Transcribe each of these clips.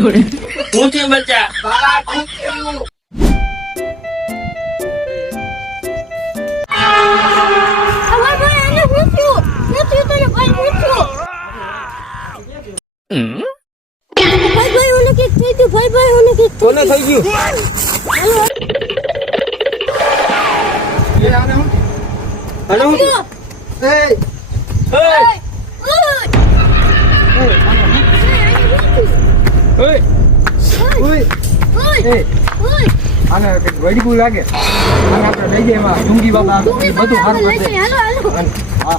ઊંચી બચ્ચા કોને થઈ ગયું? હલો આને વડીકું લાગે આને આપણે લઈ જઈએ એમાં ડુંગી બાબા બધું સારું કરશે. હા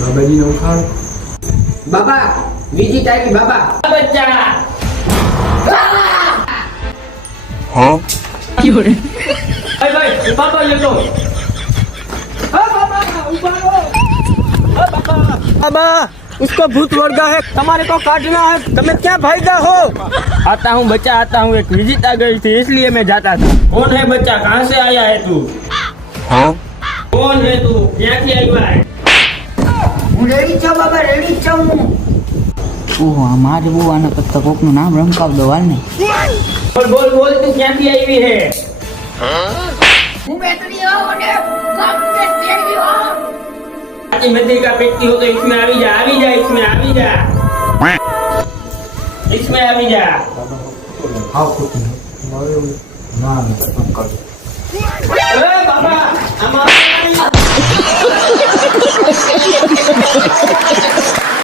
બાબાજી નો ઉખાડો. બાબા બીજી ટાઈમ બાબા બચ્ચા ભાઈ પાપા લેતો बाबा उसको भूत वर्गा है, हमारे को काटना है, तुम्हें क्या फायदा हो? आता हूँ बच्चा आता हूँ, एक विजिट आ गई थी इसलिए मैं जाता था. कौन है बच्चा, कहाँ से आया है तू? कौन है तू, क्या किया हुआ है? હું રેડી છું બાબા, રેડી છું હું. ઓહ મારે બહુ આના કરતા કોકનું નામ રમકાવ દો હાલ ને. बोल बोल बोल तू क्या किया हुई है? હું બેટરી આવો ને કામ ને તેડી આવો. मिट्टी का पेटी हो तो इसमें आ जा इसमें आ जा इसमें आ जा. હા ખોટું મારું નામ અંકલ. ए बाबा हमारा